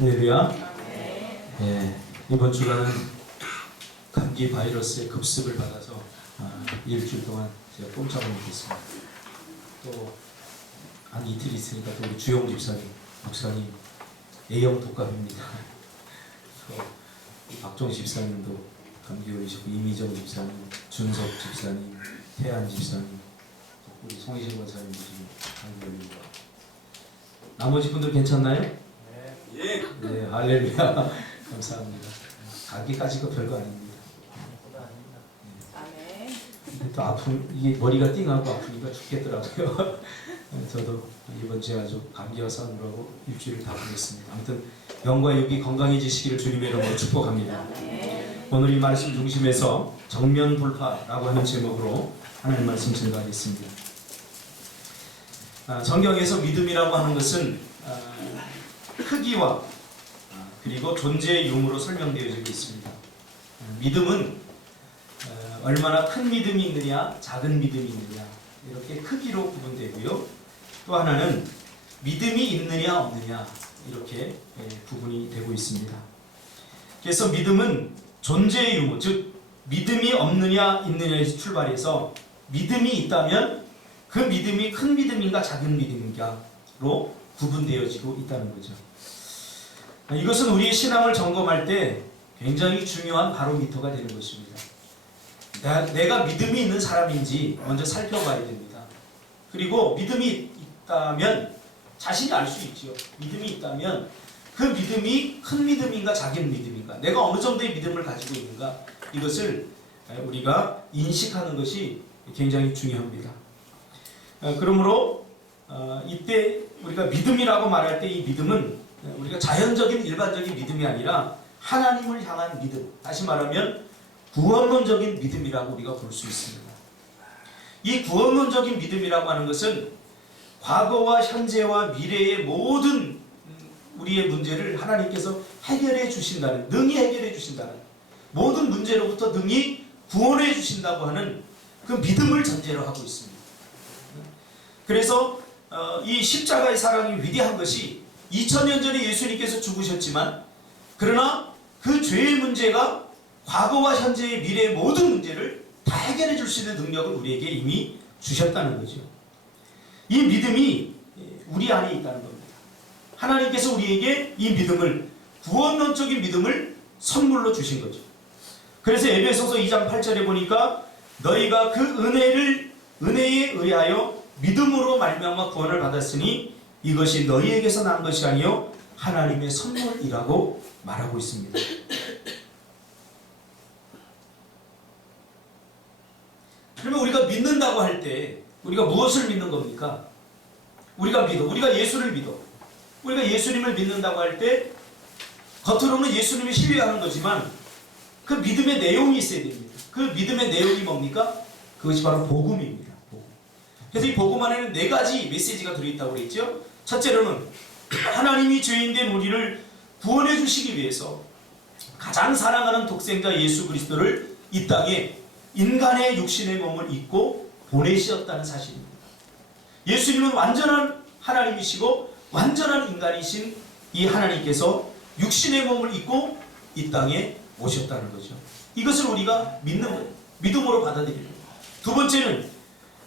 할렐루야. 예, 이번 주간은 감기 바이러스의 급습을 받아서 일주일 동안 제가 꼼짝을 못했습니다. 또 한 이틀 있으니까 또 우리 주영 목사님 A형 독감입니다. 또 박종 집사님도 감기 걸리셨고, 이미정 집사님, 준석 집사님, 태안 집사님, 또 우리 송희신 권사님도 지금 감기 걸리고. 나머지 분들 괜찮나요? 예. 네, 할렐루야. 감사합니다. 감기까지가 별거 아닙니다. 아멘. 근데 또 이게 머리가 띵하고 아프니까 죽겠더라고요. 저도 이번 주에 아주 감기와 싸우느라고 일주일을 다 보냈습니다. 아무튼 영과 육이 건강해지시기를 주님의 이름으로 축복합니다. 오늘 이 말씀 중심에서 정면 돌파라고 하는 제목으로 하나님 말씀 증거하겠습니다. 성경에서 믿음이라고 하는 것은 크기와 그리고 존재의 유무로 설명되어지고 있습니다. 믿음은 얼마나 큰 믿음이 있느냐, 작은 믿음이 있느냐, 이렇게 크기로 구분되고요. 또 하나는 믿음이 있느냐 없느냐, 이렇게 구분이 되고 있습니다. 그래서 믿음은 존재의 유무, 즉 믿음이 없느냐 있느냐에서 출발해서 믿음이 있다면 그 믿음이 큰 믿음인가 작은 믿음인가로 구분되어지고 있다는 거죠. 이것은 우리의 신앙을 점검할 때 굉장히 중요한 바로미터가 되는 것입니다. 내가 믿음이 있는 사람인지 먼저 살펴봐야 됩니다. 그리고 믿음이 있다면 자신이 알 수 있죠. 믿음이 있다면 그 믿음이 큰 믿음인가 작은 믿음인가, 내가 어느 정도의 믿음을 가지고 있는가, 이것을 우리가 인식하는 것이 굉장히 중요합니다. 그러므로 이때 우리가 믿음이라고 말할 때 이 믿음은 우리가 자연적인 일반적인 믿음이 아니라 하나님을 향한 믿음, 다시 말하면 구원론적인 믿음이라고 우리가 볼 수 있습니다. 이 구원론적인 믿음이라고 하는 것은 과거와 현재와 미래의 모든 우리의 문제를 하나님께서 해결해 주신다는, 능히 해결해 주신다는, 모든 문제로부터 능히 구원해 주신다고 하는 그 믿음을 전제로 하고 있습니다. 그래서 이 십자가의 사랑이 위대한 것이 2000년 전에 예수님께서 죽으셨지만, 그러나 그 죄의 문제가 과거와 현재의 미래의 모든 문제를 다 해결해 줄 수 있는 능력을 우리에게 이미 주셨다는 거죠. 이 믿음이 우리 안에 있다는 겁니다. 하나님께서 우리에게 이 믿음을, 구원론적인 믿음을 선물로 주신 거죠. 그래서 에베소서 2장 8절에 보니까 너희가 그 은혜에 의하여 믿음으로 말미암아 구원을 받았으니 이것이 너희에게서 난 것이 아니요 하나님의 선물이라고 말하고 있습니다. 그러면 우리가 믿는다고 할 때 우리가 무엇을 믿는 겁니까? 우리가 예수를 믿어. 우리가 예수님을 믿는다고 할 때 겉으로는 예수님을 신뢰하는 거지만 그 믿음의 내용이 있어야 됩니다. 그 믿음의 내용이 뭡니까? 그것이 바로 복음입니다. 그래서 이 복음 안에는 4가지 메시지가 들어있다고 그랬죠. 첫째로는 하나님이 죄인된 우리를 구원해 주시기 위해서 가장 사랑하는 독생자 예수 그리스도를 이 땅에 인간의 육신의 몸을 입고 보내셨다는 사실입니다. 예수님은 완전한 하나님이시고 완전한 인간이신 이 하나님께서 육신의 몸을 입고 이 땅에 오셨다는 거죠. 이것을 우리가 믿는 거예요. 믿음으로 받아들이는 거예요. 두 번째는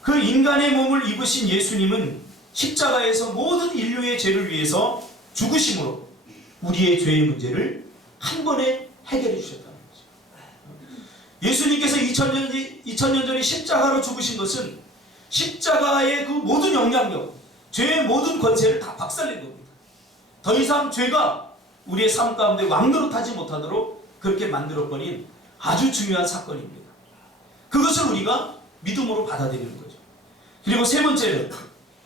그 인간의 몸을 입으신 예수님은 십자가에서 모든 인류의 죄를 위해서 죽으심으로 우리의 죄의 문제를 한 번에 해결해 주셨다는 거죠. 예수님께서 2000년 전에 십자가로 죽으신 것은 십자가의 그 모든 영향력, 죄의 모든 권세를 다 박살낸 겁니다. 더 이상 죄가 우리의 삶 가운데 왕노릇하지 못하도록 그렇게 만들어버린 아주 중요한 사건입니다. 그것을 우리가 믿음으로 받아들이는 거죠. 그리고 세 번째는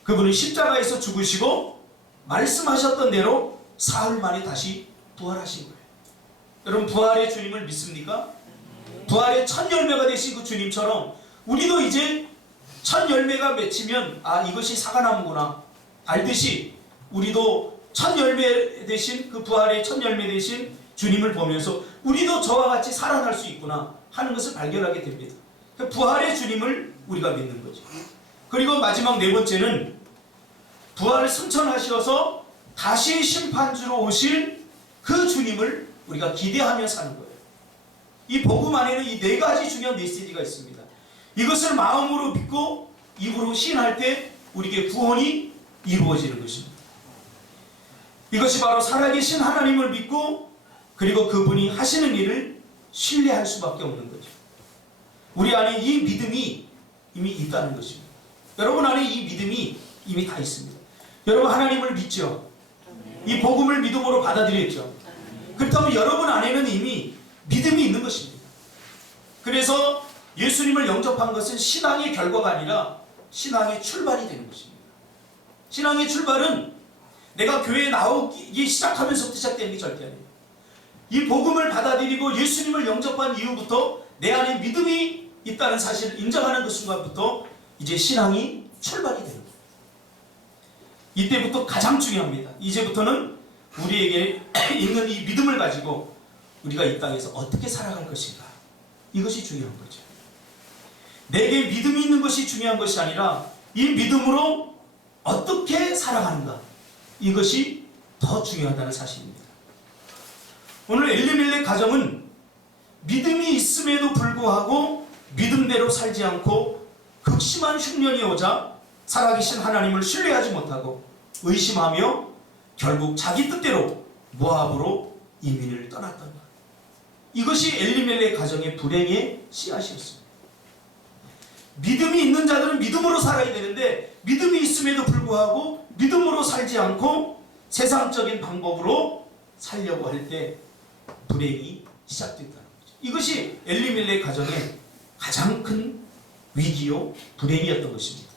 그분은 십자가에서 죽으시고 말씀하셨던 대로 사흘 만에 다시 부활하신 거예요. 여러분, 부활의 주님을 믿습니까? 부활의 첫 열매가 되신 그 주님처럼 우리도 이제 첫 열매가 맺히면 이것이 사과나무구나 알듯이 우리도 첫 열매 되신 그 부활의 첫 열매 되신 주님을 보면서 우리도 저와 같이 살아날 수 있구나 하는 것을 발견하게 됩니다. 부활의 주님을 우리가 믿는 거죠. 그리고 마지막 4번째는 부활을 승천하셔서 다시 심판주로 오실 그 주님을 우리가 기대하며 사는 거예요. 이 복음 안에는 이 네 가지 중요한 메시지가 있습니다. 이것을 마음으로 믿고 입으로 시인할 때 우리에게 구원이 이루어지는 것입니다. 이것이 바로 살아계신 하나님을 믿고 그리고 그분이 하시는 일을 신뢰할 수밖에 없는 거죠. 우리 안에 이 믿음이 이미 있다는 것입니다. 여러분 안에 이 믿음이 이미 다 있습니다. 여러분 하나님을 믿죠? 이 복음을 믿음으로 받아들였죠? 그렇다면 여러분 안에는 이미 믿음이 있는 것입니다. 그래서 예수님을 영접한 것은 신앙의 결과가 아니라 신앙의 출발이 되는 것입니다. 신앙의 출발은 내가 교회에 나오기 시작하면서부터 시작되는 게 절대 아니에요. 이 복음을 받아들이고 예수님을 영접한 이후부터 내 안에 믿음이 있다는 사실을 인정하는 그 순간부터 이제 신앙이 출발이 되는 거예요. 이때부터 가장 중요합니다. 이제부터는 우리에게 있는 이 믿음을 가지고 우리가 이 땅에서 어떻게 살아갈 것인가, 이것이 중요한 거죠. 내게 믿음이 있는 것이 중요한 것이 아니라 이 믿음으로 어떻게 살아가는가, 이것이 더 중요하다는 사실입니다. 오늘 엘리멜렉 가정은 믿음이 있음에도 불구하고 믿음대로 살지 않고 극심한 흉년이 오자 살아계신 하나님을 신뢰하지 못하고 의심하며 결국 자기 뜻대로 모압으로 이민을 떠났던 것. 이것이 엘리멜렉 가정의 불행의 씨앗이었습니다. 믿음이 있는 자들은 믿음으로 살아야 되는데 믿음이 있음에도 불구하고 믿음으로 살지 않고 세상적인 방법으로 살려고 할 때 불행이 시작됐다는 거죠. 이것이 엘리멜렉 가정의 가장 큰 위기요 불행이었던 것입니다.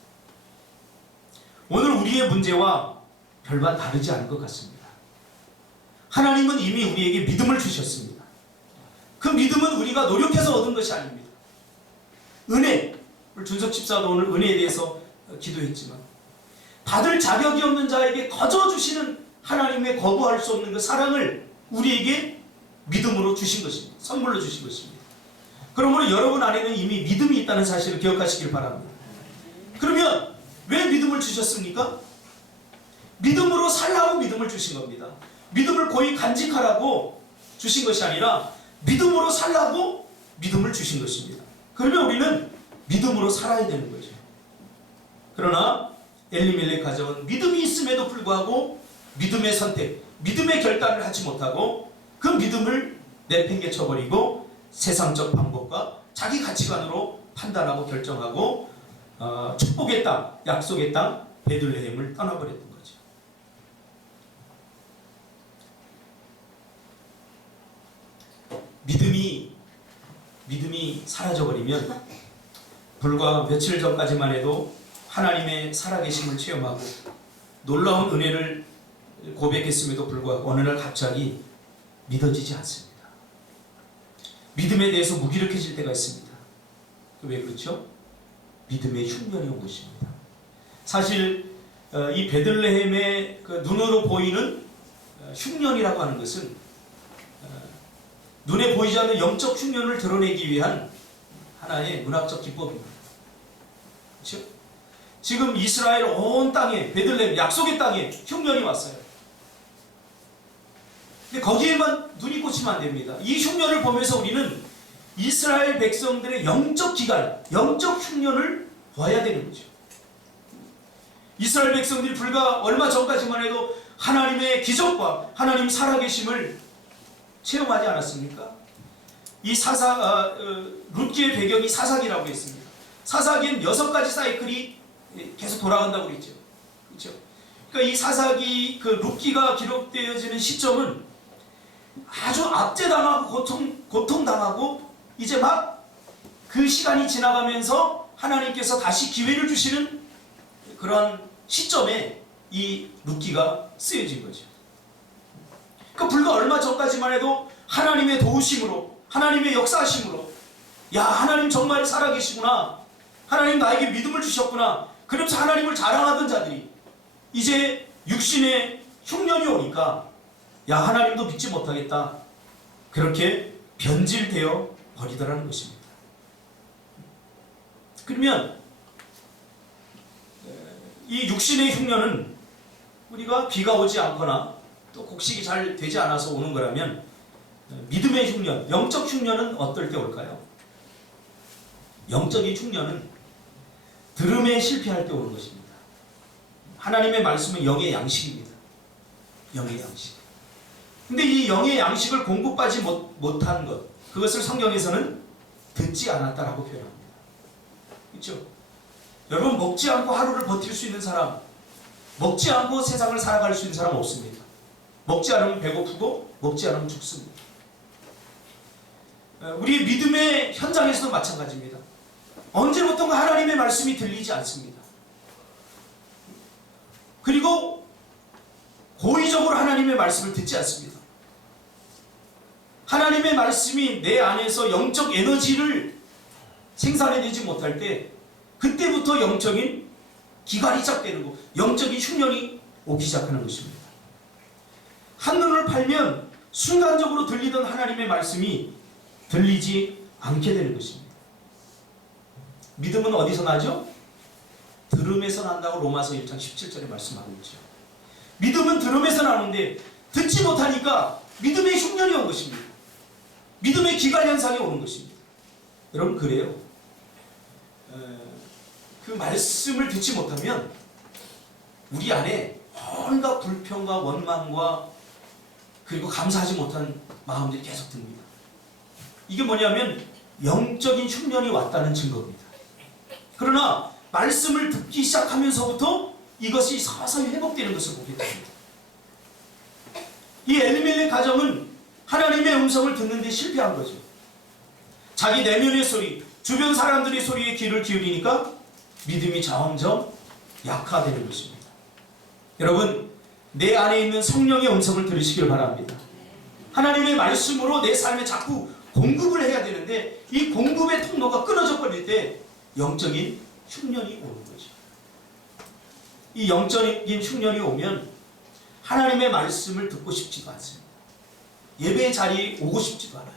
오늘 우리의 문제와 별반 다르지 않은 것 같습니다. 하나님은 이미 우리에게 믿음을 주셨습니다. 그 믿음은 우리가 노력해서 얻은 것이 아닙니다. 은혜, 준석 집사도 오늘 은혜에 대해서 기도했지만 받을 자격이 없는 자에게 거저 주시는 하나님의 거부할 수 없는 그 사랑을 우리에게 믿음으로 주신 것입니다. 선물로 주신 것입니다. 그러므로 여러분 안에는 이미 믿음이 있다는 사실을 기억하시길 바랍니다. 그러면 왜 믿음을 주셨습니까? 믿음으로 살라고 믿음을 주신 겁니다. 믿음을 고이 간직하라고 주신 것이 아니라 믿음으로 살라고 믿음을 주신 것입니다. 그러면 우리는 믿음으로 살아야 되는 거죠. 그러나 엘리멜렉 가정은 믿음이 있음에도 불구하고 믿음의 선택, 믿음의 결단을 하지 못하고 그 믿음을 내팽개쳐버리고 세상적 방법과 자기 가치관으로 판단하고 결정하고 축복의 땅, 약속의 땅 베들레헴을 떠나버렸던 거죠. 믿음이 사라져버리면 불과 며칠 전까지만 해도 하나님의 살아계심을 체험하고 놀라운 은혜를 고백했음에도 불구하고 어느 날 갑자기 믿어지지 않습니다. 믿음에 대해서 무기력해질 때가 있습니다. 왜 그렇죠? 믿음의 흉년이 온 것입니다. 사실 이 베들레헴의 그 눈으로 보이는 흉년이라고 하는 것은 눈에 보이지 않는 영적 흉년을 드러내기 위한 하나의 문학적 기법입니다. 그렇죠? 지금 이스라엘 온 땅에 베들레헴 약속의 땅에 흉년이 왔어요. 근데 거기에만 눈이 꽂히면 안 됩니다. 이 흉년을 보면서 우리는 이스라엘 백성들의 영적 기간, 영적 흉년을 봐야 되는 거죠. 이스라엘 백성들이 불과 얼마 전까지만 해도 하나님의 기적과 하나님 살아계심을 체험하지 않았습니까? 이 룻기의 배경이 사사기라고 했습니다. 사사기는 6가지 사이클이 계속 돌아간다고 그랬죠. 그렇죠? 그러니까 이 사사기, 그 룻기가 기록되어지는 시점은 아주 압제당하고 고통당하고 이제 막 그 시간이 지나가면서 하나님께서 다시 기회를 주시는 그런 시점에 이 룻기가 쓰여진 거죠. 그 불과 얼마 전까지만 해도 하나님의 도우심으로, 하나님의 역사하심으로, 야, 하나님 정말 살아계시구나, 하나님 나에게 믿음을 주셨구나, 그러면서 하나님을 자랑하던 자들이 이제 육신의 흉년이 오니까 야, 하나님도 믿지 못하겠다, 그렇게 변질되어 버리더라는 것입니다. 그러면 이 육신의 흉년은 우리가 비가 오지 않거나 또 곡식이 잘 되지 않아서 오는 거라면 믿음의 흉년, 영적 흉년은 어떨 때 올까요? 영적인 흉년은 들음에 실패할 때 오는 것입니다. 하나님의 말씀은 영의 양식입니다. 영의 양식. 근데 이 영의 양식을 공급받지 못한 것, 그것을 성경에서는 듣지 않았다라고 표현합니다. 그렇죠? 여러분, 먹지 않고 하루를 버틸 수 있는 사람, 먹지 않고 세상을 살아갈 수 있는 사람 없습니다. 먹지 않으면 배고프고 먹지 않으면 죽습니다. 우리 믿음의 현장에서도 마찬가지입니다. 언제부턴가 하나님의 말씀이 들리지 않습니다. 그리고 고의적으로 하나님의 말씀을 듣지 않습니다. 하나님의 말씀이 내 안에서 영적 에너지를 생산해내지 못할 때 그때부터 영적인 기갈이 시작되는 거, 영적인 흉년이 오기 시작하는 것입니다. 한눈을 팔면 순간적으로 들리던 하나님의 말씀이 들리지 않게 되는 것입니다. 믿음은 어디서 나죠? 들음에서 난다고 로마서 1장 17절에 말씀하고 있죠. 믿음은 들음에서 나는데 듣지 못하니까 믿음의 흉년이 온 것입니다. 믿음의 기갈 현상이 오는 것입니다. 여러분, 그래요. 그 말씀을 듣지 못하면 우리 안에 온갖 불평과 원망과 그리고 감사하지 못한 마음들이 계속 듭니다. 이게 뭐냐면 영적인 흉년이 왔다는 증거입니다. 그러나 말씀을 듣기 시작하면서부터 이것이 서서히 회복되는 것을 보게 됩니다. 이 엘리멜렉 가정은 하나님의 음성을 듣는 데 실패한 거죠. 자기 내면의 소리, 주변 사람들의 소리에 귀를 기울이니까 믿음이 점점 약화되는 것입니다. 여러분, 내 안에 있는 성령의 음성을 들으시길 바랍니다. 하나님의 말씀으로 내 삶에 자꾸 공급을 해야 되는데 이 공급의 통로가 끊어져 버릴 때 영적인 흉년이 오는 거죠. 이 영적인 흉년이 오면 하나님의 말씀을 듣고 싶지도 않습니다. 예배의 자리에 오고 싶지도 않아요.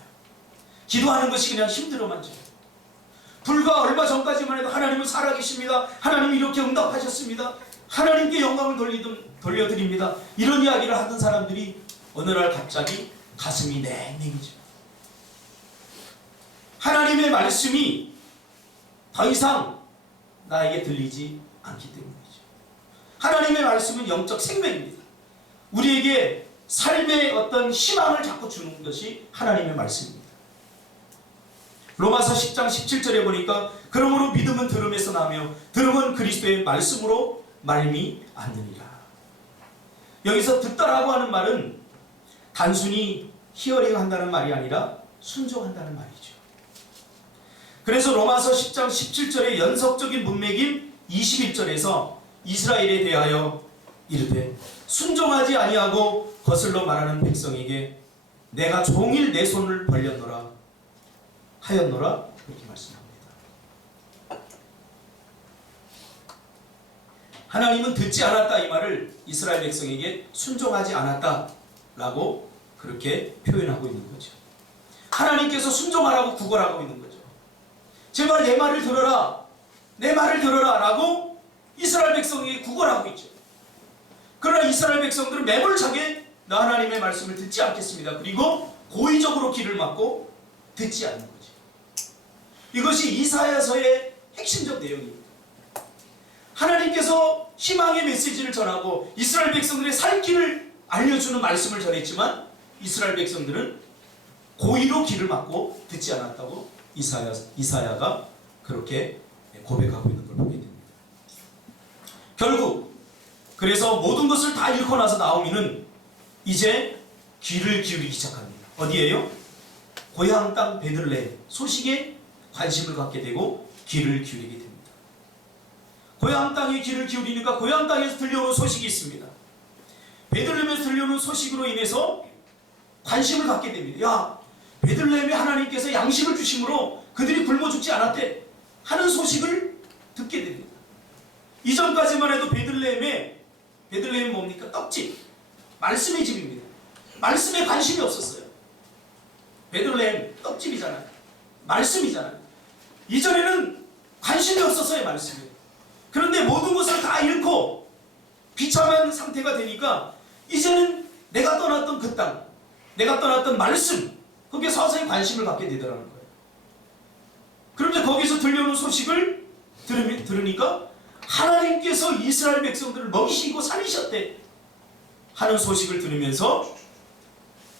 기도하는 것이 그냥 힘들어만 져요. 불과 얼마 전까지만 해도 하나님은 살아계십니다. 하나님이 이렇게 응답하셨습니다. 하나님께 영광을 돌려드립니다. 이런 이야기를 하던 사람들이 어느 날 갑자기 가슴이 냉랭해져. 하나님의 말씀이 더 이상 나에게 들리지 않기 때문이죠. 하나님의 말씀은 영적 생명입니다. 우리에게 삶의 어떤 희망을 자꾸 주는 것이 하나님의 말씀입니다. 로마서 10장 17절에 보니까 그러므로 믿음은 들음에서 나며 들음은 그리스도의 말씀으로 말미암느니라. 여기서 듣다라고 하는 말은 단순히 히어링 한다는 말이 아니라 순종한다는 말이죠. 그래서 로마서 10장 17절의 연속적인 문맥인 21절에서 이스라엘에 대하여 이르되 순종하지 아니하고 거슬러 말하는 백성에게 내가 종일 내 손을 벌렸노라 하였노라 그렇게 말씀합니다. 하나님은 듣지 않았다 이 말을 이스라엘 백성에게 순종하지 않았다라고 그렇게 표현하고 있는 거죠. 하나님께서 순종하라고 구걸하고 있는 거죠. 제발 내 말을 들어라, 내 말을 들어라 라고 이스라엘 백성에게 구걸하고 있죠. 그러나 이스라엘 백성들은 매몰차게 나 하나님의 말씀을 듣지 않겠습니다. 그리고 고의적으로 귀를 막고 듣지 않는 거죠. 이것이 이사야서의 핵심적 내용입니다. 하나님께서 희망의 메시지를 전하고 이스라엘 백성들의 살 길을 알려주는 말씀을 전했지만 이스라엘 백성들은 고의로 귀를 막고 듣지 않았다고 이사야가 그렇게 고백하고 있는 걸 보게 됩니다. 결국 그래서 모든 것을 다 잃고 나서 나오미는 이제 귀를 기울이기 시작합니다. 어디에요? 고향 땅 베들레헴 소식에 관심을 갖게 되고 귀를 기울이게 됩니다. 고향 땅에 귀를 기울이니까 고향 땅에서 들려오는 소식이 있습니다. 베들레헴에서 들려오는 소식으로 인해서 관심을 갖게 됩니다. 야, 베들레헴에 하나님께서 양식을 주심으로 그들이 굶어 죽지 않았대 하는 소식을 듣게 됩니다. 이전까지만 해도 베들레헴은 뭡니까? 떡집, 말씀의 집입니다. 말씀에 관심이 없었어요. 베들레헴 떡집이잖아요. 말씀이잖아요. 이전에는 관심이 없었어요, 말씀에. 그런데 모든 것을 다 잃고 비참한 상태가 되니까 이제는 내가 떠났던 그 땅, 내가 떠났던 말씀, 거기에 서서히 관심을 갖게 되더라는 거예요. 그런데 거기서 들려오는 소식을 들으니까 하나님께서 이스라엘 백성들을 먹이시고 살리셨대 하는 소식을 들으면서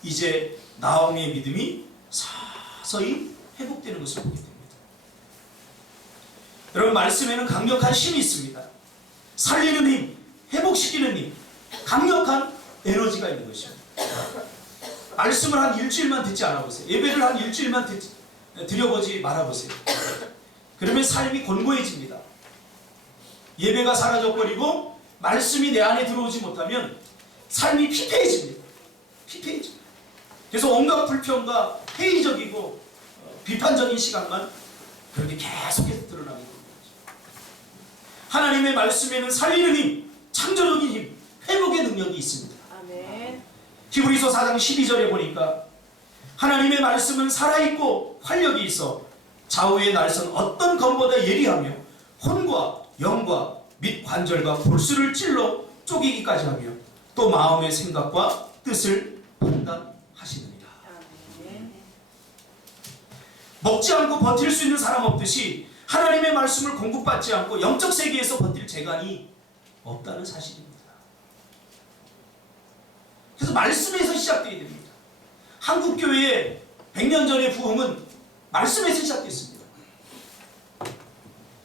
이제 나오미의 믿음이 서서히 회복되는 것을 보게 됩니다. 여러분, 말씀에는 강력한 힘이 있습니다. 살리는 힘, 회복시키는 힘, 강력한 에너지가 있는 것입니다. 말씀을 한 일주일만 듣지 않아보세요. 예배를 한 일주일만 드려보지 말아보세요. 그러면 삶이 곤고해집니다. 예배가 사라져버리고 말씀이 내 안에 들어오지 못하면 삶이 피폐해집니다. 피폐해집니다. 그래서 온갖 불평과 회의적이고 비판적인 시간만 그렇게 계속해서 드러나게 됩니다. 하나님의 말씀에는 살리는 힘, 창조적인 힘, 회복의 능력이 있습니다. 아멘. 히브리서 4장 12절에 보니까 하나님의 말씀은 살아있고 활력이 있어 좌우의 날선 어떤 검보다 예리하며 혼과 영과 및 관절과 골수를 찔러 쪼개기까지 하며 또 마음의 생각과 뜻을 판단하시느니라. 아멘. 먹지 않고 버틸 수 있는 사람 없듯이 하나님의 말씀을 공급받지 않고 영적 세계에서 버틸 재간이 없다는 사실입니다. 그래서 말씀에서 시작되어야 됩니다. 한국교회의 100년 전의 부흥은 말씀에서 시작됐습니다.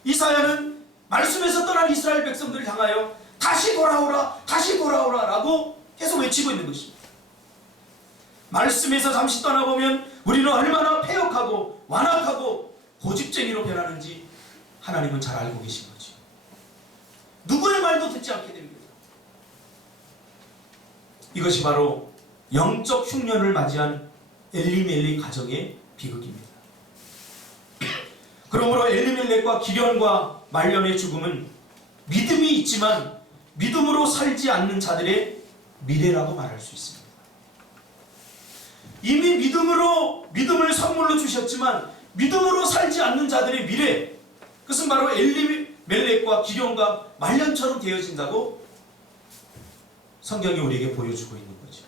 이사야는 말씀에서 떠난 이스라엘 백성들을 향하여 다시 돌아오라, 다시 돌아오라 라고 계속 외치고 있는 것입니다. 말씀에서 잠시 떠나보면 우리는 얼마나 패역하고 완악하고 고집쟁이로 변하는지 하나님은 잘 알고 계신 거죠. 누구의 말도 듣지 않게 됩니다. 이것이 바로 영적 흉년을 맞이한 엘리멜렉 가정의 비극입니다. 그러므로 엘리멜렉과 기련과 말년의 죽음은 믿음이 있지만 믿음으로 살지 않는 자들의 미래라고 말할 수 있습니다. 이미 믿음을 선물로 주셨지만 믿음으로 살지 않는 자들의 미래, 그것은 바로 엘리멜렉과 기련과 말년처럼 되어진다고 성경이 우리에게 보여주고 있는 거죠.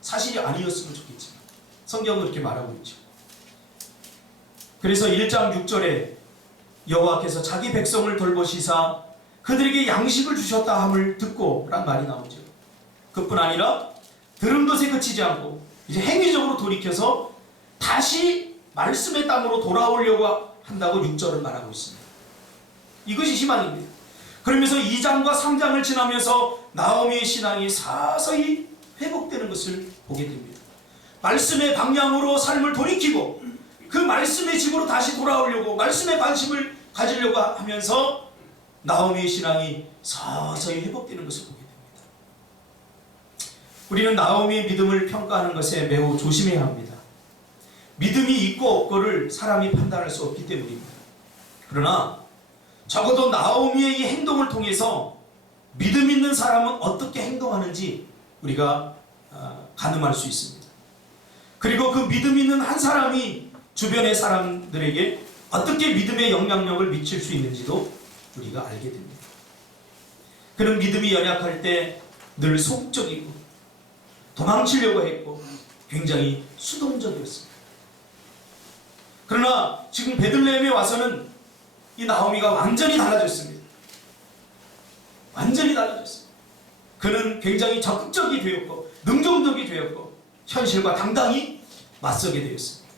사실이 아니었으면 좋겠지만 성경은 그렇게 말하고 있죠. 그래서 1장 6절에 여호와께서 자기 백성을 돌보시사 그들에게 양식을 주셨다 함을 듣고 란 말이 나오죠. 그뿐 아니라 들은 것에 그치지 않고 이제 행위적으로 돌이켜서 다시 말씀의 땅으로 돌아오려고 한다고 6절은 말하고 있습니다. 이것이 희망입니다. 그러면서 2장과 3장을 지나면서 나오미의 신앙이 서서히 회복되는 것을 보게 됩니다. 말씀의 방향으로 삶을 돌이키고 그 말씀의 집으로 다시 돌아오려고 말씀의 관심을 가지려고 하면서 나오미의 신앙이 서서히 회복되는 것을 보게 됩니다. 우리는 나오미의 믿음을 평가하는 것에 매우 조심해야 합니다. 믿음이 있고 없고를 사람이 판단할 수 없기 때문입니다. 그러나 적어도 나오미의 이 행동을 통해서 믿음 있는 사람은 어떻게 행동하는지 우리가 가늠할 수 있습니다. 그리고 그 믿음 있는 한 사람이 주변의 사람들에게 어떻게 믿음의 영향력을 미칠 수 있는지도 우리가 알게 됩니다. 그는 믿음이 연약할 때 늘 소극적이고 도망치려고 했고 굉장히 수동적이었습니다. 그러나 지금 베들레헴에 와서는 이 나오미가 완전히 달라졌습니다. 완전히 달라졌습니다. 그는 굉장히 적극적이 되었고 능동적이 되었고 현실과 당당히 맞서게 되었습니다.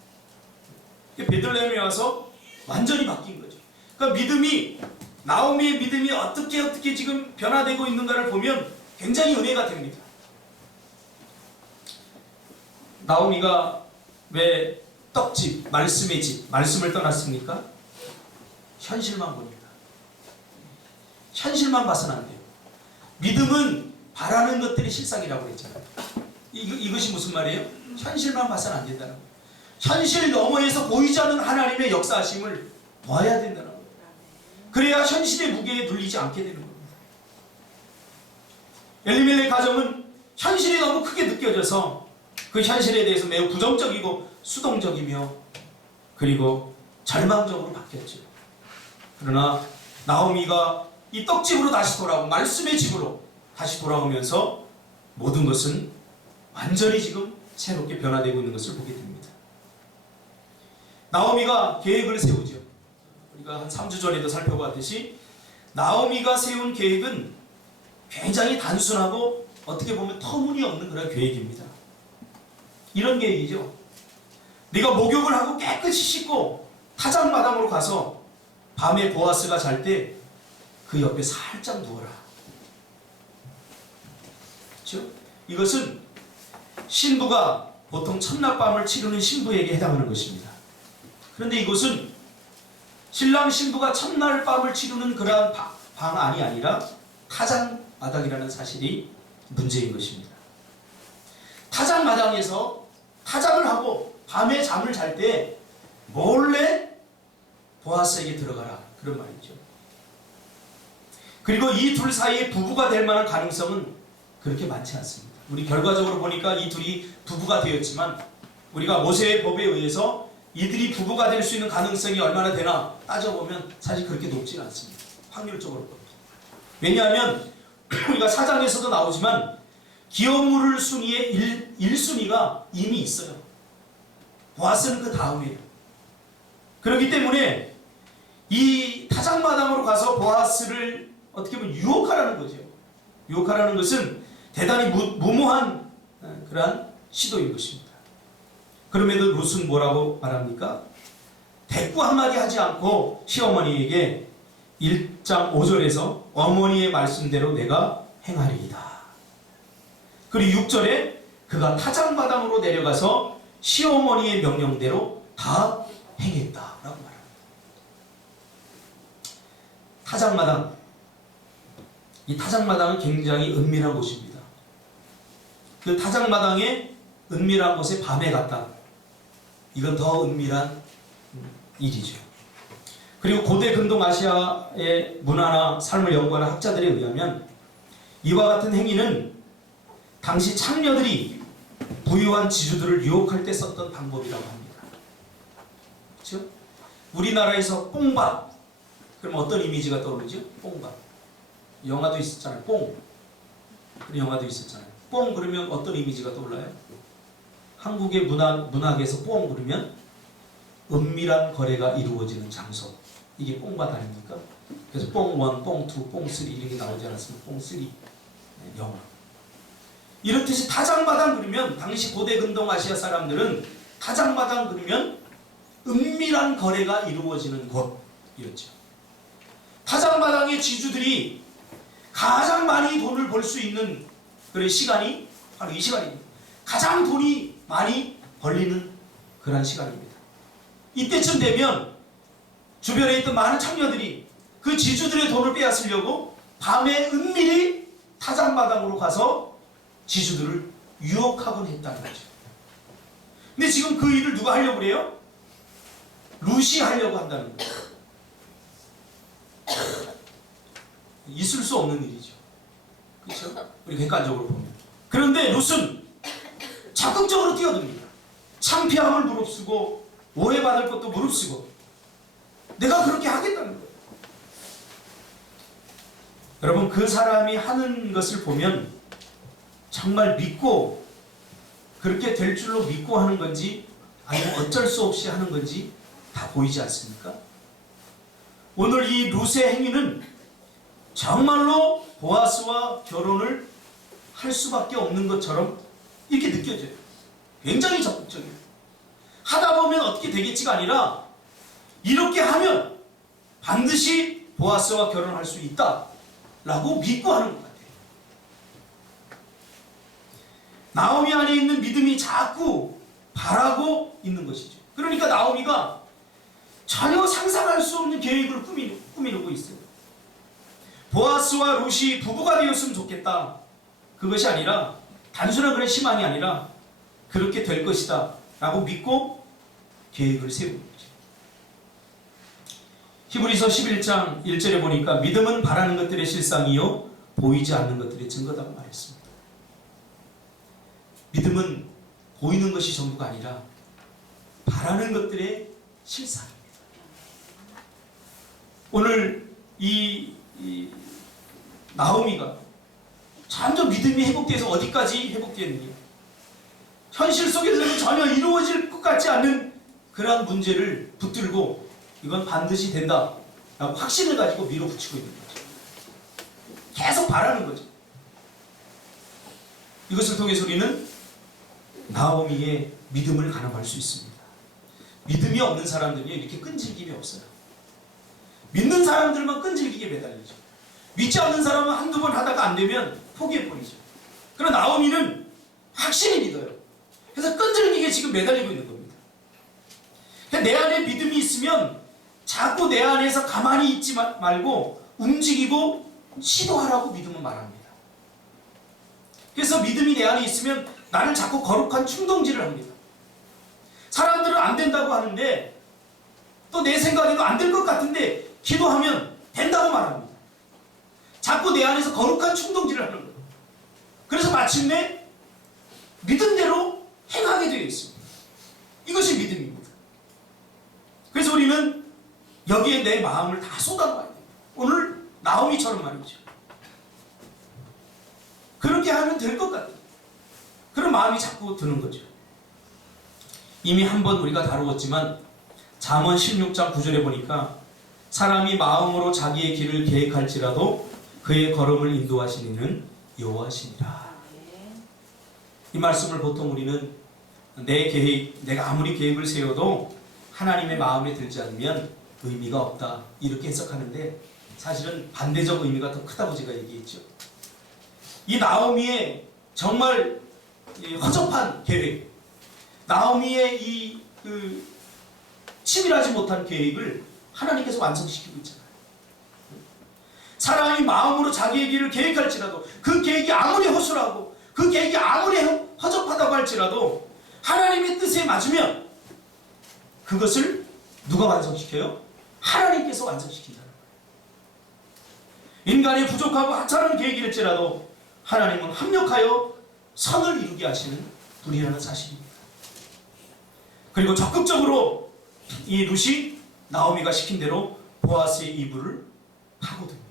베들레헴에 와서 완전히 바뀐 거죠. 그러니까 나오미의 믿음이 어떻게 지금 변화되고 있는가를 보면 굉장히 은혜가 됩니다. 나오미가 왜 떡집, 말씀의 집, 말씀을 떠났습니까? 현실만 봅니다. 현실만 봐서는 안 돼요. 믿음은 바라는 것들이 실상이라고 그랬잖아요. 이것이 무슨 말이에요? 현실만 봐서는 안 된다는 거예요. 현실 너머에서 보이지 않는 하나님의 역사하심을 봐야 된다는 거예요. 그래야 현실의 무게에 눌리지 않게 되는 겁니다. 엘리멜렉 가정은 현실이 너무 크게 느껴져서 그 현실에 대해서 매우 부정적이고 수동적이며 그리고 절망적으로 바뀌었죠. 그러나 나오미가 이 떡집으로 다시 돌아오고 말씀의 집으로 다시 돌아오면서 모든 것은 완전히 지금 새롭게 변화되고 있는 것을 보게 됩니다. 나오미가 계획을 세우죠. 우리가 한 3주 전에도 살펴봤듯이 나오미가 세운 계획은 굉장히 단순하고 어떻게 보면 터무니없는 그런 계획입니다. 이런 계획이죠. 네가 목욕을 하고 깨끗이 씻고 타작마당으로 가서 밤에 보아스가 잘 때 그 옆에 살짝 누워라. 그렇죠? 이것은 신부가 보통 첫날밤을 치르는 신부에게 해당하는 것입니다. 그런데 이것은 신랑 신부가 첫날 밤을 치르는 그러한 방안이 아니라 타작마당이라는 사실이 문제인 것입니다. 타작마당에서 타작을 하고 밤에 잠을 잘 때 몰래 보아스에게 들어가라, 그런 말이죠. 그리고 이 둘 사이에 부부가 될 만한 가능성은 그렇게 많지 않습니다. 우리 결과적으로 보니까 이 둘이 부부가 되었지만 우리가 모세의 법에 의해서 이들이 부부가 될 수 있는 가능성이 얼마나 되나 따져보면 사실 그렇게 높지는 않습니다. 확률적으로 봅니다. 왜냐하면 우리가 사장에서도 나오지만 기업물을 순위의 1순위가 이미 있어요. 보아스는 그 다음이에요. 그렇기 때문에 이 타작마당으로 가서 보아스를 어떻게 보면 유혹하라는 거죠. 유혹하라는 것은 대단히 무모한 그러한 시도인 것입니다. 그럼에도 룻은 뭐라고 말합니까? 대꾸 한마디 하지 않고 시어머니에게 1장 5절에서 어머니의 말씀대로 내가 행하리이다. 그리고 6절에 그가 타작마당으로 내려가서 시어머니의 명령대로 다 행했다라고 말합니다. 타작마당, 이 타작마당은 굉장히 은밀한 곳입니다. 그 타작마당에 은밀한 곳에 밤에 갔다. 이건 더 은밀한 일이죠. 그리고 고대 근동아시아의 문화나 삶을 연구하는 학자들에 의하면 이와 같은 행위는 당시 창녀들이 부유한 지주들을 유혹할 때 썼던 방법이라고 합니다. 그렇죠? 우리나라에서 뽕밥, 그럼 어떤 이미지가 떠오르죠? 뽕밥. 영화도 있었잖아요. 뽕. 그런 영화도 있었잖아요. 뽕 그러면 어떤 이미지가 떠올라요? 한국의 문학에서 뽕 그러면 은밀한 거래가 이루어지는 장소. 이게 뽕밭 아닙니까? 그래서 뽕1, 뽕2, 뽕3 이렇게 나오지 않았습니까? 뽕3 영화. 이렇듯이 타작마당 그러면 당시 고대 근동아시아 사람들은 타작마당 그러면 은밀한 거래가 이루어지는 곳이었죠. 타작마당의 지주들이 가장 많이 돈을 벌 수 있는 그런 시간이 바로 이 시간입니다. 가장 돈이 많이 벌리는 그런 시간입니다. 이때쯤 되면 주변에 있던 많은 창녀들이 그 지주들의 돈을 빼앗으려고 밤에 은밀히 타작마당으로 가서 지주들을 유혹하곤 했다는 거죠. 근데 지금 그 일을 누가 하려고 그래요? 룻이 하려고 한다는 거예요. 있을 수 없는 일이죠. 그렇죠? 우리 객관적으로 보면. 그런데 룻은 적극적으로 뛰어듭니다. 창피함을 무릅쓰고 오해받을 것도 무릅쓰고 내가 그렇게 하겠다는 거예요. 여러분, 그 사람이 하는 것을 보면 정말 믿고 그렇게 될 줄로 믿고 하는 건지 아니면 어쩔 수 없이 하는 건지 다 보이지 않습니까? 오늘 이 룻의 행위는 정말로 보아스와 결혼을 할 수밖에 없는 것처럼 이렇게 느껴져요. 굉장히 적극적이에요. 하다 보면 어떻게 되겠지가 아니라 이렇게 하면 반드시 보아스와 결혼할 수 있다라고 믿고 하는 것 같아요. 나오미 안에 있는 믿음이 자꾸 바라고 있는 것이죠. 그러니까 나오미가 전혀 상상할 수 없는 계획을 꾸미고 있어요. 보아스와 룻이 부부가 되었으면 좋겠다. 그것이 아니라 단순한 그런 희망이 아니라 그렇게 될 것이다 라고 믿고 계획을 세우는 거죠. 히브리서 11장 1절에 보니까 믿음은 바라는 것들의 실상이요 보이지 않는 것들의 증거다고 말했습니다. 믿음은 보이는 것이 전부가 아니라 바라는 것들의 실상입니다. 오늘 이 나오미가 점점 믿음이 회복돼서 어디까지 회복되느냐? 현실 속에서는 전혀 이루어질 것 같지 않는 그러한 문제를 붙들고 이건 반드시 된다 라고 확신을 가지고 밀어붙이고 있는 거죠. 계속 바라는 거죠. 이것을 통해서 우리는 나오미의 믿음을 가늠할 수 있습니다. 믿음이 없는 사람들이 이렇게 끈질김이 없어요. 믿는 사람들만 끈질기게 매달리죠. 믿지 않는 사람은 한두 번 하다가 안 되면 포기해버리죠. 그러나 나오미는 확실히 믿어요. 그래서 끈질기게 지금 매달리고 있는 겁니다. 내 안에 믿음이 있으면 자꾸 내 안에서 가만히 있지 말고 움직이고 시도하라고 믿음은 말합니다. 그래서 믿음이 내 안에 있으면 나는 자꾸 거룩한 충동질을 합니다. 사람들은 안 된다고 하는데 또 내 생각에도 안 될 것 같은데 기도하면 된다고 말합니다. 자꾸 내 안에서 거룩한 충동질을 하는 거예요. 그래서 마침내 믿음대로 행하게 되어 있습니다. 이것이 믿음입니다. 그래서 우리는 여기에 내 마음을 다 쏟아놔야 돼요. 오늘 나오미처럼 말이죠. 그렇게 하면 될 것 같아요. 그런 마음이 자꾸 드는 거죠. 이미 한번 우리가 다루었지만 잠언 16장 9절에 보니까 사람이 마음으로 자기의 길을 계획할지라도 그의 걸음을 인도하시는 이는 여호와시니라. 이 말씀을 보통 우리는 내 계획, 내가 아무리 계획을 세워도 하나님의 마음에 들지 않으면 의미가 없다 이렇게 해석하는데 사실은 반대적 의미가 더 크다고 제가 얘기했죠. 이 나오미의 정말 허접한 계획, 나오미의 이 치밀하지 못한 계획을 하나님께서 완성시키고 있잖아요. 사람이 마음으로 자기의 길을 계획할지라도 그 계획이 아무리 허술하고 그 계획이 아무리 허접하다고 할지라도 하나님의 뜻에 맞으면 그것을 누가 완성시켜요? 하나님께서 완성시킨다는 거예요. 인간이 부족하고 하찮은 계획일지라도 하나님은 합력하여 선을 이루게 하시는 분이라는 사실입니다. 그리고 적극적으로 이 룻이 나오미가 시킨 대로 보아스의 이불을 파고듭니다.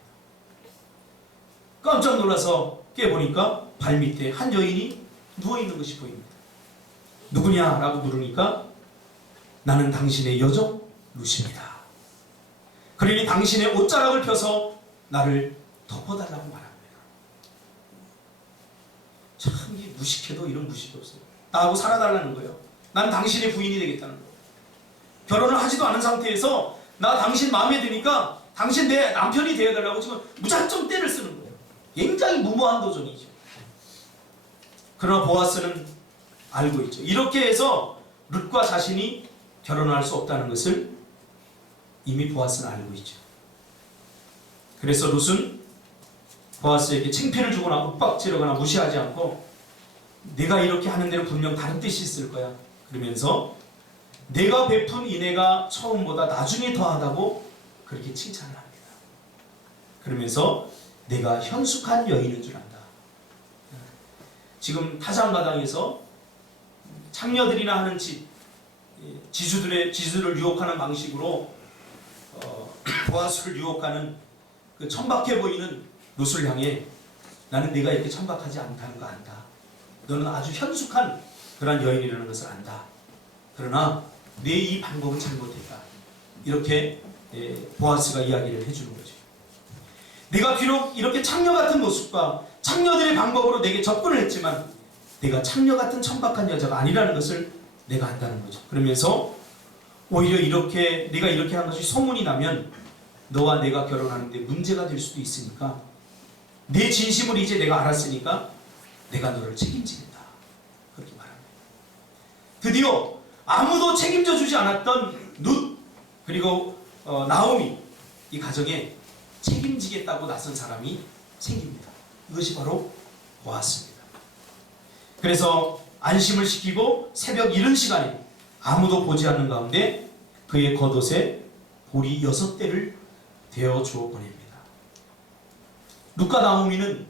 깜짝 놀라서 깨보니까 발밑에 한 여인이 누워있는 것이 보입니다. 누구냐라고 물으니까 나는 당신의 여종 룻입니다. 그러니 당신의 옷자락을 펴서 나를 덮어달라고 말합니다. 참 이게 무식해도 이런 무식이 없어요. 나하고 살아달라는 거예요. 난 당신의 부인이 되겠다는 거예요. 결혼을 하지도 않은 상태에서 나 당신 마음에 드니까 당신 내 남편이 되어달라고 지금 무작정 떼를 쓰는 거예요. 굉장히 무모한 도전이죠. 그러나 보아스는 알고 있죠. 이렇게 해서 룻과 자신이 결혼할 수 없다는 것을 이미 보아스는 알고 있죠. 그래서 룻은 보아스에게 창피를 주거나 윽박지르거나 무시하지 않고 내가 이렇게 하는 데는 분명 다른 뜻이 있을 거야. 그러면서 내가 베푼 인애가 처음보다 나중에 더하다고 그렇게 칭찬을 합니다. 그러면서 내가 현숙한 여인인 줄 안다. 지금 타장마당에서 창녀들이나 하는 지주를 유혹하는 방식으로 보아스를 유혹하는 그 천박해 보이는 룻을 향해 나는 네가 이렇게 천박하지 않다는 거 안다. 너는 아주 현숙한 그런 여인이라는 것을 안다. 그러나 내 이 방법은 잘못했다. 이렇게 보아스가 이야기를 해주는 거죠. 내가 비록 이렇게 창녀 같은 모습과 창녀들의 방법으로 내게 접근을 했지만 내가 창녀 같은 천박한 여자가 아니라는 것을 내가 안다는 거죠. 그러면서 오히려 네가 이렇게 한 것이 소문이 나면 너와 내가 결혼하는데 문제가 될 수도 있으니까 내 진심을 이제 내가 알았으니까 내가 너를 책임지겠다. 그렇게 말합니다. 드디어 아무도 책임져 주지 않았던 룻 그리고 나오미 이 가정에 책임지겠다고 나선 사람이 생깁니다. 이것이 바로 보아스입니다. 그래서 안심을 시키고 새벽 이른 시간에 아무도 보지 않는 가운데 그의 겉옷에 보리 6대를 대어 주어 보냅니다. 룻과 나오미는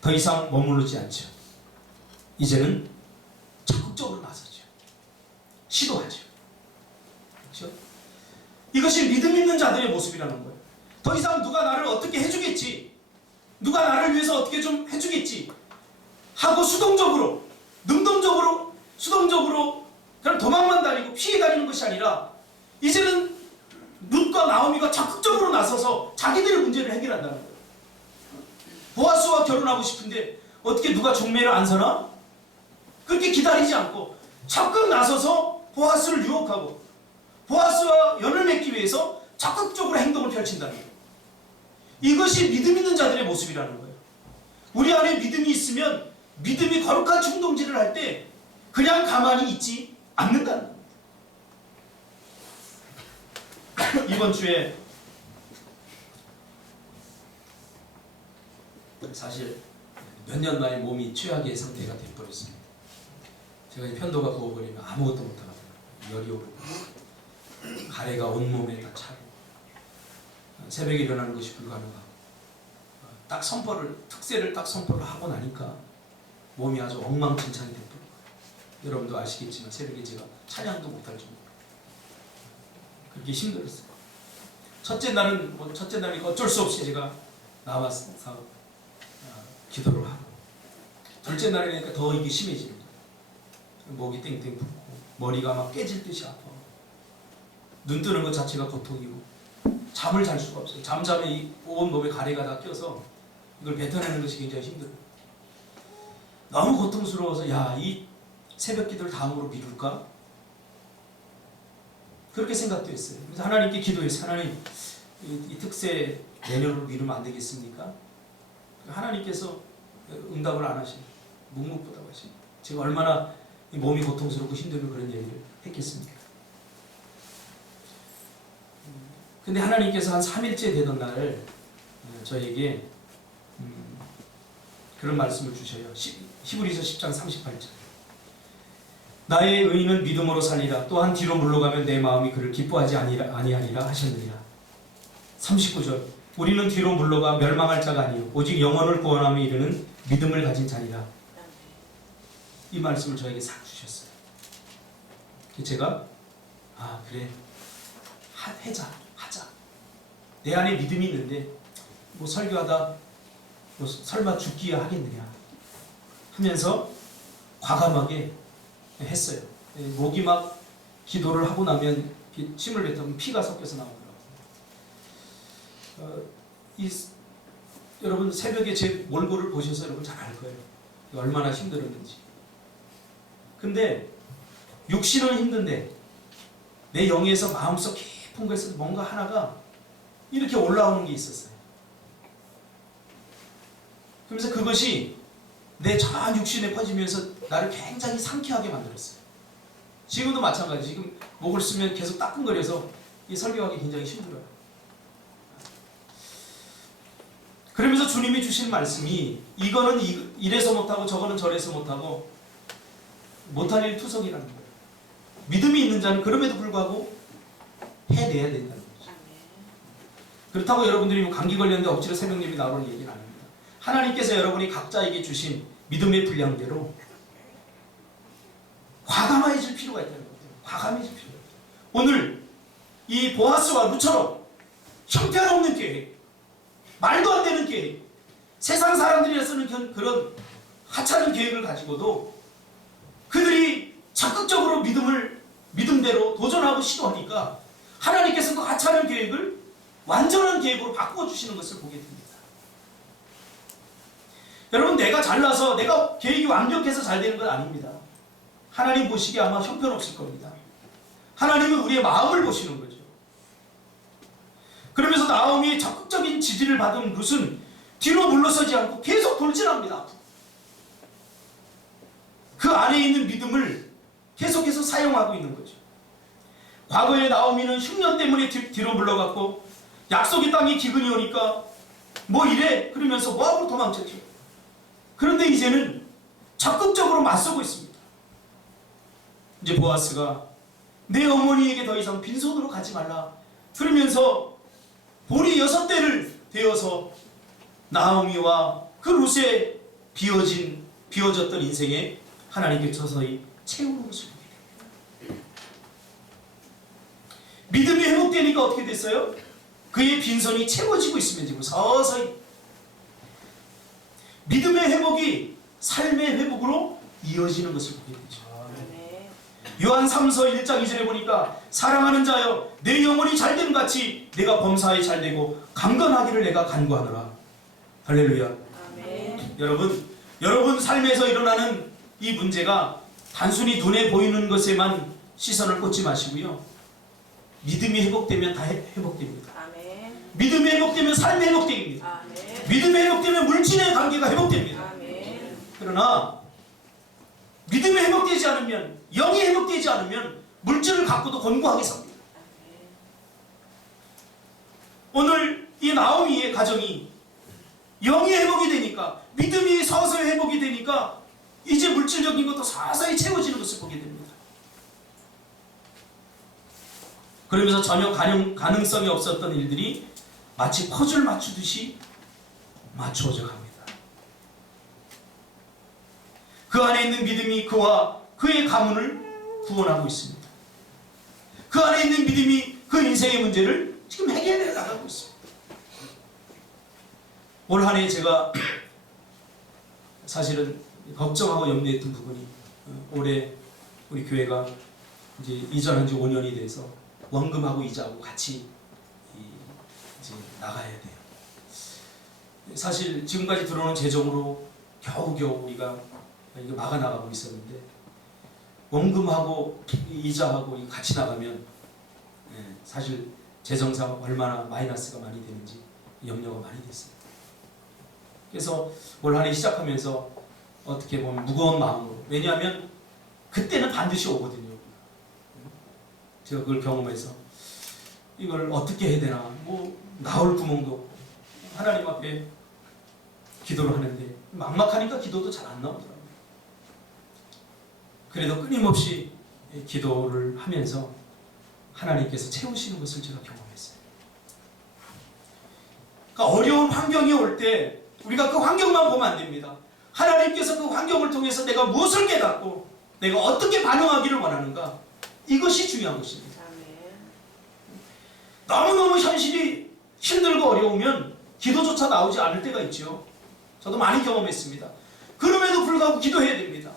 더 이상 머무르지 않죠. 이제는 적극적으로 나서죠. 시도하죠. 그렇죠? 이것이 믿음 있는 자들의 모습이라는 거예요. 더 이상 누가 나를 어떻게 해주겠지. 누가 나를 위해서 어떻게 좀 해주겠지 하고 수동적으로 그냥 도망만 다니고 피해 다니는 것이 아니라 이제는 룻과 나오미가 적극적으로 나서서 자기들의 문제를 해결한다는 거예요. 보아스와 결혼하고 싶은데 어떻게 누가 종매를 안 서나? 그렇게 기다리지 않고 적극 나서서 보아스를 유혹하고 보아스와 연을 맺기 위해서 적극적으로 행동을 펼친다는 거예요. 이것이 믿음 있는 자들의 모습이라는 거예요. 우리 안에 믿음이 있으면 믿음이 거룩한 충동질을 할 때 그냥 가만히 있지 않는다는 겁니다. 이번 주에 사실 몇 년 만에 몸이 최악의 상태가 돼버렸습니다. 제가 이 편도가 부어버리면 아무것도 못하거든요. 열이 오르고 가래가 온몸에 다 차고 새벽에 일어나는 것이 불가능하고 딱 특세를 딱 선포를 하고 나니까 몸이 아주 엉망진창이 돼버려요. 여러분도 아시겠지만 새벽에 제가 찬양도 못할 정도로 그렇게 힘들었어요. 첫째 날이니까 어쩔 수 없이 제가 나와서 기도를 하고 둘째 날이니까 더 이게 심해집니다. 목이 땡땡 붓고 머리가 막 깨질 듯이 아파. 눈 뜨는 것 자체가 고통이고 잠을 잘 수가 없어요. 잠잠에 온 몸에 가래가 다 껴서 이걸 뱉어내는 것이 굉장히 힘들어요. 너무 고통스러워서 이 새벽 기도를 다음으로 미룰까? 그렇게 생각도 했어요. 그래서 하나님께 기도했어요. 하나님, 이 특세 내년으로 미루면 안 되겠습니까? 하나님께서 응답을 안 하시고 묵묵부답하시고 제가 얼마나 몸이 고통스럽고 힘들고 그런 얘기를 했겠습니까? 근데 하나님께서 한 3일째 되던 날 저에게 그런 말씀을 주셔요. 히브리서 10장 38절. 나의 의인은 믿음으로 살리라. 또한 뒤로 물러가면 내 마음이 그를 기뻐하지 아니하리라 하셨느니라. 39절. 우리는 뒤로 물러가 멸망할 자가 아니요 오직 영혼을 구원함에 이르는 믿음을 가진 자니라. 이 말씀을 저에게 싹 주셨어요. 제가 그래 하자. 내 안에 믿음이 있는데 뭐 설교하다 뭐 설마 죽기야 하겠느냐 하면서 과감하게 했어요. 목이 막 기도를 하고 나면 침을 뱉으면 피가 섞여서 나오더라고요. 여러분 새벽에 제 몰골을 보셔서 여러분 잘 알 거예요. 얼마나 힘들었는지. 근데 육신은 힘든데 내 영에서 마음속 깊은 곳에서 뭔가 하나가 이렇게 올라오는 게 있었어요. 그러면서 그것이 내 전 육신에 퍼지면서 나를 굉장히 상쾌하게 만들었어요. 지금도 마찬가지. 지금 목을 쓰면 계속 따끔거려서 이 설교하기 굉장히 힘들어요. 그러면서 주님이 주신 말씀이 이거는 이래서 못하고 저거는 저래서 못하고 못할 일 투성이라는 거예요. 믿음이 있는 자는 그럼에도 불구하고 해내야 된다는 거죠. 그렇다고 여러분들이 뭐 감기 걸렸는데 억지로 새벽 예배 나오는 얘기는 아닙니다. 하나님께서 여러분이 각자에게 주신 믿음의 분량대로 과감해질 필요가 있다는 거예요. 과감해질 필요가 있다. 오늘 이 보아스와 룻처럼 형편없는 계획, 말도 안 되는 계획, 세상 사람들이 쓰는 그런 하찮은 계획을 가지고도 그들이 적극적으로 믿음대로 도전하고 시도하니까 하나님께서 그 하찮은 계획을 완전한 계획으로 바꾸어 주시는 것을 보게 됩니다. 여러분 내가 잘나서 내가 계획이 완벽해서 잘 되는 건 아닙니다. 하나님 보시기에 아마 형편없을 겁니다. 하나님은 우리의 마음을 보시는 거죠. 그러면서 나오미의 적극적인 지지를 받은 룻은 뒤로 물러서지 않고 계속 돌진합니다. 그 안에 있는 믿음을 계속해서 사용하고 있는 거죠. 과거에 나오미는 흉년 때문에 뒤로 물러갔고 약속의 땅에 기근이 오니까 뭐 이래 그러면서 뭐하고 도망쳤죠. 그런데 이제는 적극적으로 맞서고 있습니다. 이제 보아스가 내 어머니에게 더 이상 빈손으로 가지 말라 그러면서 보리 6대를 되어서 나오미와 그 룻의 비워졌던 인생에 하나님께 서서히 채우는 것을 보게 됩니다. 믿음이 회복되니까 어떻게 됐어요? 그의 빈손이 채워지고 있으면 지금 서서히 믿음의 회복이 삶의 회복으로 이어지는 것을 보게 되죠. 아멘. 요한 3서 1장 2절에 보니까 사랑하는 자여 내 영혼이 잘됨 같이 내가 범사에 잘되고 강건하기를 내가 간구하노라. 할렐루야. 아멘. 여러분 삶에서 일어나는 이 문제가 단순히 눈에 보이는 것에만 시선을 꽂지 마시고요. 믿음이 회복되면 다 회복됩니다. 아멘. 믿음이 회복되면 삶이 회복됩니다. 아멘. 믿음이 회복되면 물질의 관계가 회복됩니다. 아멘. 그러나 믿음이 회복되지 않으면, 영이 회복되지 않으면 물질을 갖고도 곤고하게 삽니다. 오늘 이 나오미의 가정이 영이 회복이 되니까, 믿음이 서서히 회복이 되니까 이제 물질적인 것도 서서히 채워지는 것을 보게 됩니다. 그러면서 전혀 가능성이 없었던 일들이 마치 퍼즐 맞추듯이 맞추어져 갑니다. 그 안에 있는 믿음이 그와 그의 가문을 구원하고 있습니다. 그 안에 있는 믿음이 그 인생의 문제를 지금 해결해 나가고 있습니다. 올 한 해 제가 사실은 걱정하고 염려했던 부분이, 올해 우리 교회가 이제 이전한 지 5년이 돼서 원금하고 이자하고 같이 이제 나가야 돼요. 사실 지금까지 들어오는 재정으로 겨우겨우 우리가 이거 막아 나가고 있었는데, 원금하고 이자하고 같이 나가면 사실 재정상 얼마나 마이너스가 많이 되는지 염려가 많이 됐어요. 그래서 올 한 해 시작하면서 어떻게 보면 무거운 마음으로, 왜냐하면 그때는 반드시 오거든요. 제가 그걸 경험해서 이걸 어떻게 해야 되나, 뭐 나올 구멍도 없고 하나님 앞에 기도를 하는데 막막하니까 기도도 잘 안 나오더라고요. 그래도 끊임없이 기도를 하면서 하나님께서 채우시는 것을 제가 경험했어요. 그러니까 어려운 환경이 올 때 우리가 그 환경만 보면 안 됩니다. 하나님께서 그 환경을 통해서 내가 무엇을 깨닫고 내가 어떻게 반응하기를 원하는가, 이것이 중요한 것입니다. 너무너무 현실이 힘들고 어려우면 기도조차 나오지 않을 때가 있죠. 저도 많이 경험했습니다. 그럼에도 불구하고 기도해야 됩니다.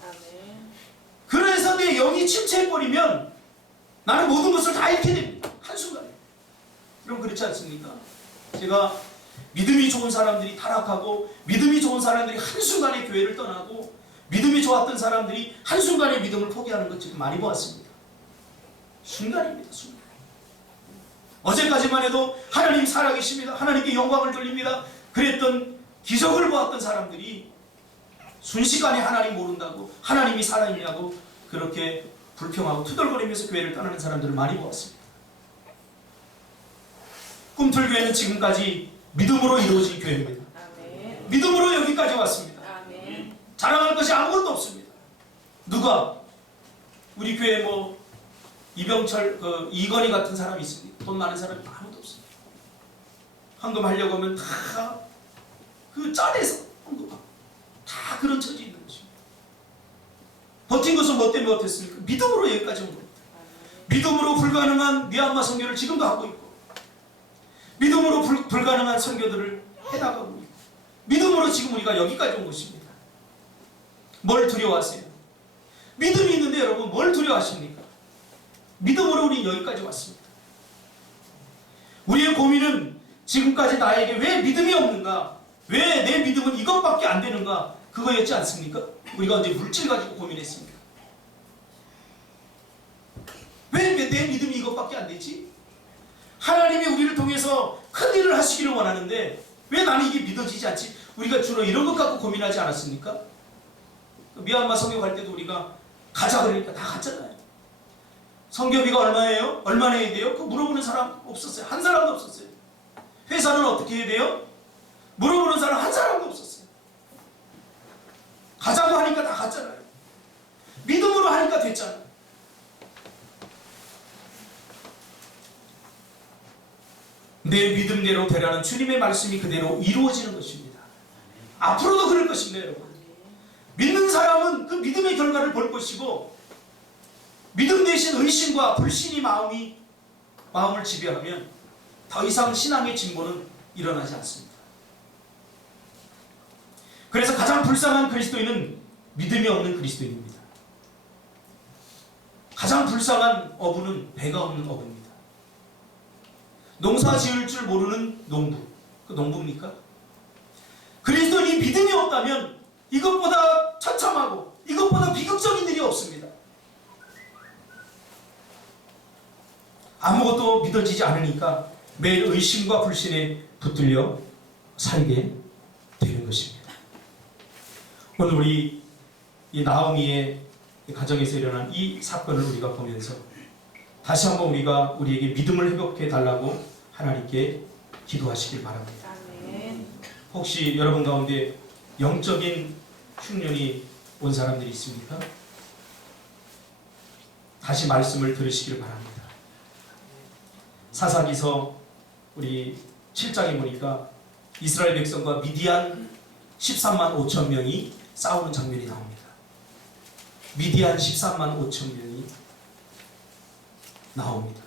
그래서 내 영이 침체해버리면 나는 모든 것을 다 잃게 됩니다. 한순간에. 여러분 그렇지 않습니까? 제가 믿음이 좋은 사람들이 타락하고, 믿음이 좋은 사람들이 한순간에 교회를 떠나고, 믿음이 좋았던 사람들이 한순간에 믿음을 포기하는 것 지금 많이 보았습니다. 순간입니다. 순간. 어제까지만 해도 하나님 살아계십니다, 하나님께 영광을 돌립니다, 그랬던 기적을 보았던 사람들이 순식간에 하나님 모른다고, 하나님이 살아있냐고 그렇게 불평하고 투덜거리면서 교회를 떠나는 사람들을 많이 보았습니다. 꿈틀교회는 지금까지 믿음으로 이루어진 교회입니다. 아멘. 믿음으로 여기까지 왔습니다. 아멘. 자랑할 것이 아무것도 없습니다. 누가 우리 교회 뭐 이병철, 이건희 같은 사람이 있습니다. 돈 많은 사람이 아무도 없습니다. 헌금하려고 하면 다 그 짠에서 헌금하고, 다 그런 처지에 있는 것입니다. 버틴 것은 뭐 때문에 버텼습니까? 믿음으로 여기까지 온 겁니다. 믿음으로 불가능한 미얀마 선교를 지금도 하고 있고, 믿음으로 불가능한 선교들을 해나가고 있고, 믿음으로 지금 우리가 여기까지 온 것입니다. 뭘 두려워하세요? 믿음이 있는데 여러분 뭘 두려워하십니까? 믿음으로 우리 여기까지 왔습니다. 우리의 고민은 지금까지 나에게 왜 믿음이 없는가? 왜 내 믿음은 이것밖에 안 되는가? 그거였지 않습니까? 우리가 언제 물질 가지고 고민했습니까? 왜 내 믿음이 이것밖에 안 되지? 하나님이 우리를 통해서 큰 일을 하시기를 원하는데 왜 나는 이게 믿어지지 않지? 우리가 주로 이런 것 갖고 고민하지 않았습니까? 미얀마 선교 갈 때도 우리가 가자 그러니까 다 갔잖아요. 선교비가 얼마예요? 얼마나 해야 돼요? 그거 물어보는 사람 없었어요. 한 사람도 없었어요. 회사는 어떻게 해야 돼요? 물어보는 사람 한 사람도 없었어요. 가자고 하니까 다 갔잖아요. 믿음으로 하니까 됐잖아요. 내 믿음대로 되라는 주님의 말씀이 그대로 이루어지는 것입니다. 앞으로도 그럴 것입니다, 여러분. 믿는 사람은 그 믿음의 결과를 볼 것이고, 믿음 대신 의심과 불신이 마음을 지배하면 더 이상 신앙의 진보는 일어나지 않습니다. 그래서 가장 불쌍한 그리스도인은 믿음이 없는 그리스도인입니다. 가장 불쌍한 어부는 배가 없는 어부입니다. 농사 지을 줄 모르는 농부, 그 농부입니까? 그리스도인이 믿음이 없다면 이것보다 처참하고 이것보다 비극적인 일이 없습니다. 아무것도 믿어지지 않으니까 매일 의심과 불신에 붙들려 살게 되는 것입니다. 오늘 우리 이 나오미의 가정에서 일어난 이 사건을 우리가 보면서 다시 한번 우리가 우리에게 믿음을 회복해 달라고 하나님께 기도하시길 바랍니다. 아멘. 혹시 여러분 가운데 영적인 흉년이 온 사람들이 있습니까? 다시 말씀을 들으시길 바랍니다. 사사기서 우리 7장에 보니까 이스라엘 백성과 미디안 13만 5천 명이 싸우는 장면이 나옵니다. 미디안 13만 5천 명이 나옵니다.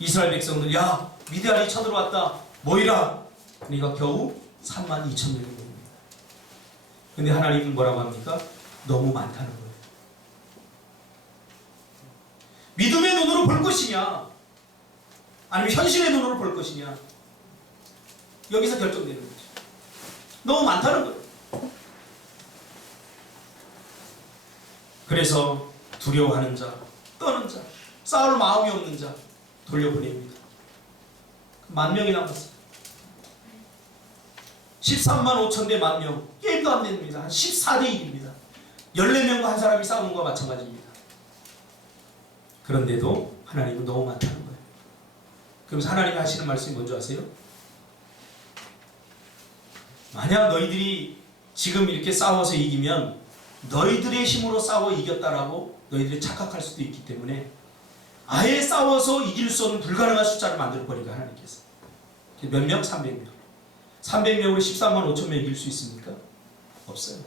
이스라엘 백성들 야 미디안이 쳐들어왔다 모이라. 그러니까 겨우 3만 2천 명이 됩니다. 근데 하나님은 뭐라고 합니까? 너무 많다는 거예요. 믿음의 눈으로 볼 것이냐 아니면 현실의 눈으로 볼 것이냐 여기서 결정되는 거죠. 너무 많다는 거예요. 그래서 두려워하는 자, 떠는 자, 싸울 마음이 없는 자 돌려보냅니다. 10,000명이 남았어요. 13만 5천 대 10,000명 게임도 안 됩니다. 한 14대 1입니다. 14명과 한 사람이 싸우는 것과 마찬가지입니다. 그런데도 하나님은 너무 많다는 거예요. 그러면서 하나님이 하시는 말씀이 뭔지 아세요? 만약 너희들이 지금 이렇게 싸워서 이기면 너희들의 힘으로 싸워 이겼다라고 너희들이 착각할 수도 있기 때문에 아예 싸워서 이길 수 없는 불가능한 숫자를 만들어버리니까 하나님께서 몇 명? 300명 300명으로 13만 5천 명 이길 수 있습니까? 없어요.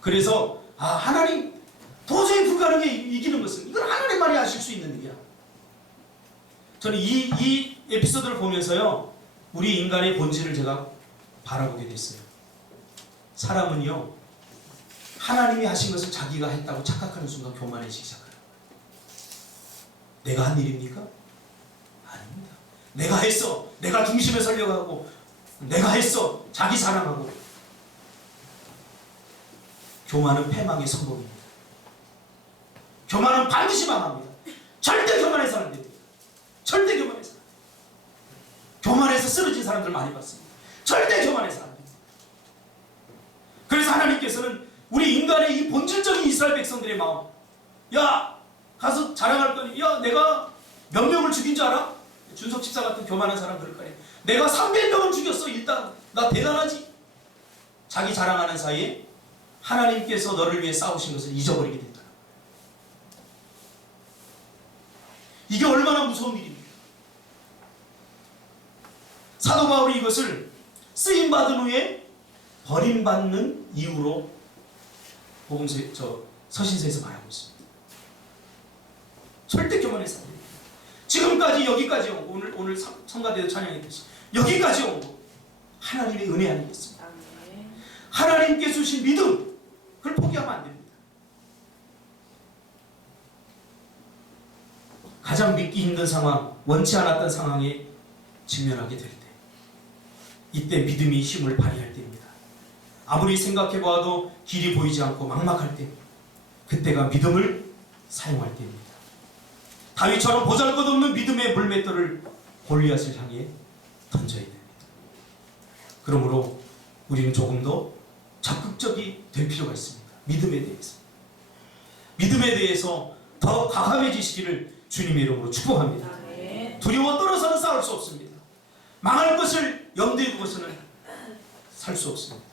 그래서 하나님 도저히 불가능해 이기는 것은 이건 하나님만이 하실 수 있는 일이야. 저는 이 에피소드를 보면서요 우리 인간의 본질을 제가 바라보게 됐어요. 사람은요 하나님이 하신 것을 자기가 했다고 착각하는 순간 교만해지기 시작해요. 내가 한 일입니까? 아닙니다. 내가 했어. 내가 중심에 서려고 하고 내가 했어. 자기 사랑하고. 교만은 패망의 선봉입니다. 교만은 반드시 망합니다. 절대 교만해서는 안 됩니다. 절대 교만해서. 교만해서 쓰러진 사람들 많이 봤습니다. 절대 교만해서 안 됩니다. 그래서 하나님께서는 우리 인간의 이 본질적인 이스라엘 백성들의 마음, 야 가서 자랑할 거니, 야 내가 몇 명을 죽인 줄 알아? 준석 집사 같은 교만한 사람 그럴 거니, 내가 300명을 죽였어. 일단 나 대단하지. 자기 자랑하는 사이에 하나님께서 너를 위해 싸우신 것을 잊어버리게 된다. 이게 얼마나 무서운 일입니까? 사도 바울이 이것을 쓰임받은 후에 버림받는 이유로 서신서에서 말하고 있습니다. 절대 교만해서 안 됩니다. 지금까지 여기까지 온 거, 오늘 성가대도 찬양했듯이 여기까지 온 거 하나님의 은혜 아니겠습니까? 아멘. 하나님께 주신 믿음 그걸 포기하면 안 됩니다. 가장 믿기 힘든 상황, 원치 않았던 상황에 직면하게 될 때, 이때 믿음이 힘을 발휘할 때입니다. 아무리 생각해봐도 길이 보이지 않고 막막할 때, 그때가 믿음을 사용할 때입니다. 다윗처럼 보잘것없는 믿음의 물맷돌을 골리앗을 향해 던져야 됩니다. 그러므로 우리는 조금 더 적극적이 될 필요가 있습니다. 믿음에 대해서. 믿음에 대해서 더 과감해지시기를 주님의 이름으로 축복합니다. 아멘. 두려워 떨어서는 싸울 수 없습니다. 망할 것을 염두에 두고서는 살 수 없습니다.